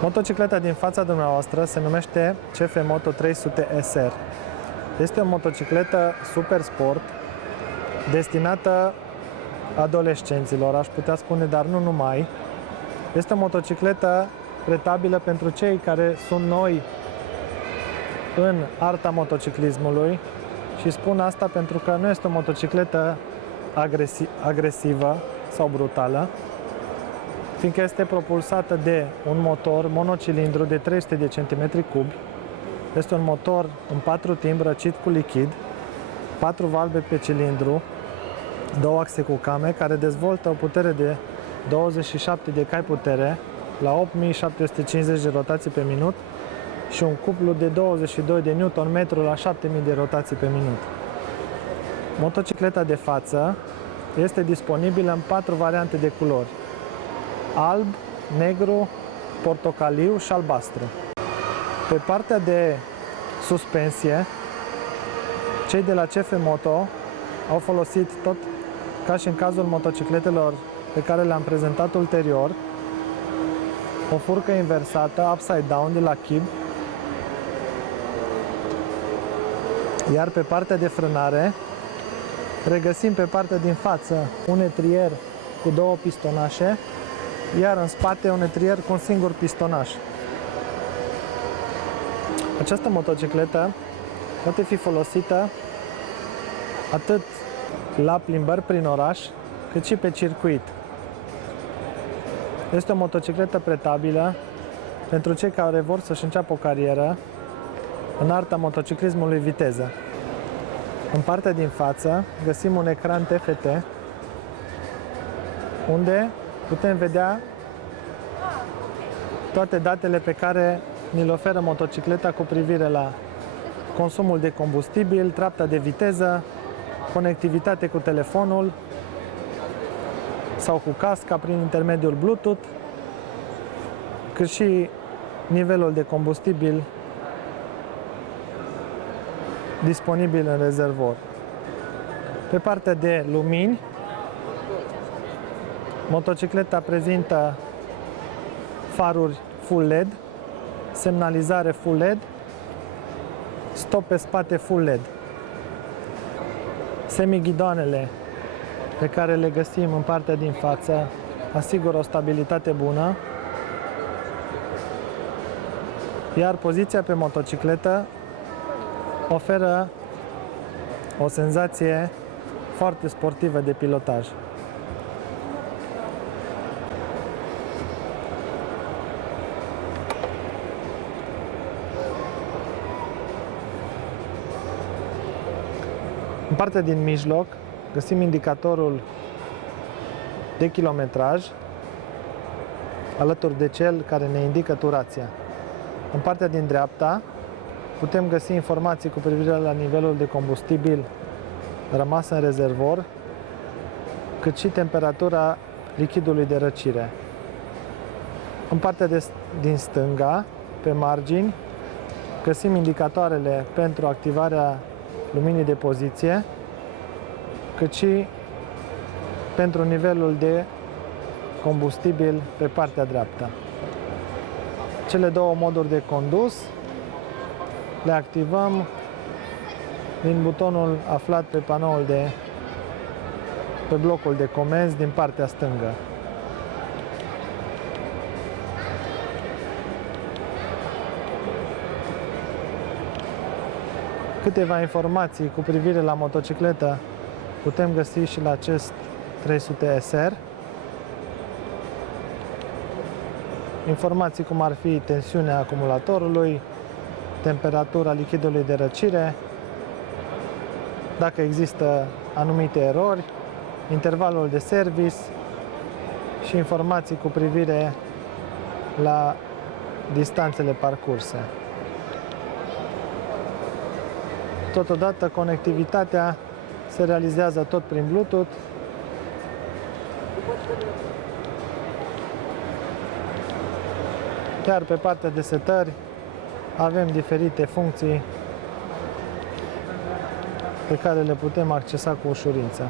Motocicleta din fața dumneavoastră se numește CF Moto 300 SR. Este o motocicletă super sport destinată adolescenților, aș putea spune, dar nu numai. Este o motocicletă pretabilă pentru cei care sunt noi în arta motociclismului și spun asta pentru că nu este o motocicletă agresivă sau brutală, fiindcă este propulsată de un motor monocilindru de 300 de cm3. Este un motor în 4 timbi răcit cu lichid, 4 valve pe cilindru, 2 axe cu came, care dezvoltă o putere de 27 de cai putere la 8750 de rotații pe minut și un cuplu de 22 de Nm la 7000 de rotații pe minut. Motocicleta de față este disponibilă în 4 variante de culori: alb, negru, portocaliu și albastru. Pe partea de suspensie, cei de la CF Moto au folosit, tot ca și în cazul motocicletelor pe care le-am prezentat ulterior, o furcă inversată upside down de la Kib, iar pe partea de frânare regăsim pe partea din față un etrier cu 2 pistonașe, iar în spate un etrier cu un singur pistonaș. Această motocicletă poate fi folosită atât la plimbări prin oraș, cât și pe circuit. Este o motocicletă pretabilă pentru cei care vor să-și înceapă o carieră în arta motociclismului viteză. În partea din față găsim un ecran TFT unde putem vedea toate datele pe care ni le oferă motocicleta cu privire la consumul de combustibil, treapta de viteză, conectivitate cu telefonul sau cu casca prin intermediul Bluetooth, cât și nivelul de combustibil disponibil în rezervor. Pe partea de lumini, motocicleta prezintă faruri full LED, semnalizare full LED, stop pe spate full LED. Semighidoanele pe care le găsim în partea din față asigură o stabilitate bună, iar poziția pe motocicletă oferă o senzație foarte sportivă de pilotaj. În partea din mijloc găsim indicatorul de kilometraj alături de cel care ne indică turația. În partea din dreapta putem găsi informații cu privire la nivelul de combustibil rămas în rezervor, cât și temperatura lichidului de răcire. În partea din stânga, pe margini, găsim indicatoarele pentru activarea luminii de poziție, cât și pentru nivelul de combustibil pe partea dreaptă. Cele două moduri de condus le activăm din butonul aflat pe panoul pe blocul de comenzi din partea stângă. Câteva informații cu privire la motocicletă putem găsi și la acest 300 SR. Informații cum ar fi tensiunea acumulatorului, temperatura lichidului de răcire, dacă există anumite erori, intervalul de service și informații cu privire la distanțele parcurse. Totodată, conectivitatea se realizează tot prin Bluetooth. Iar pe partea de setări avem diferite funcții pe care le putem accesa cu ușurință.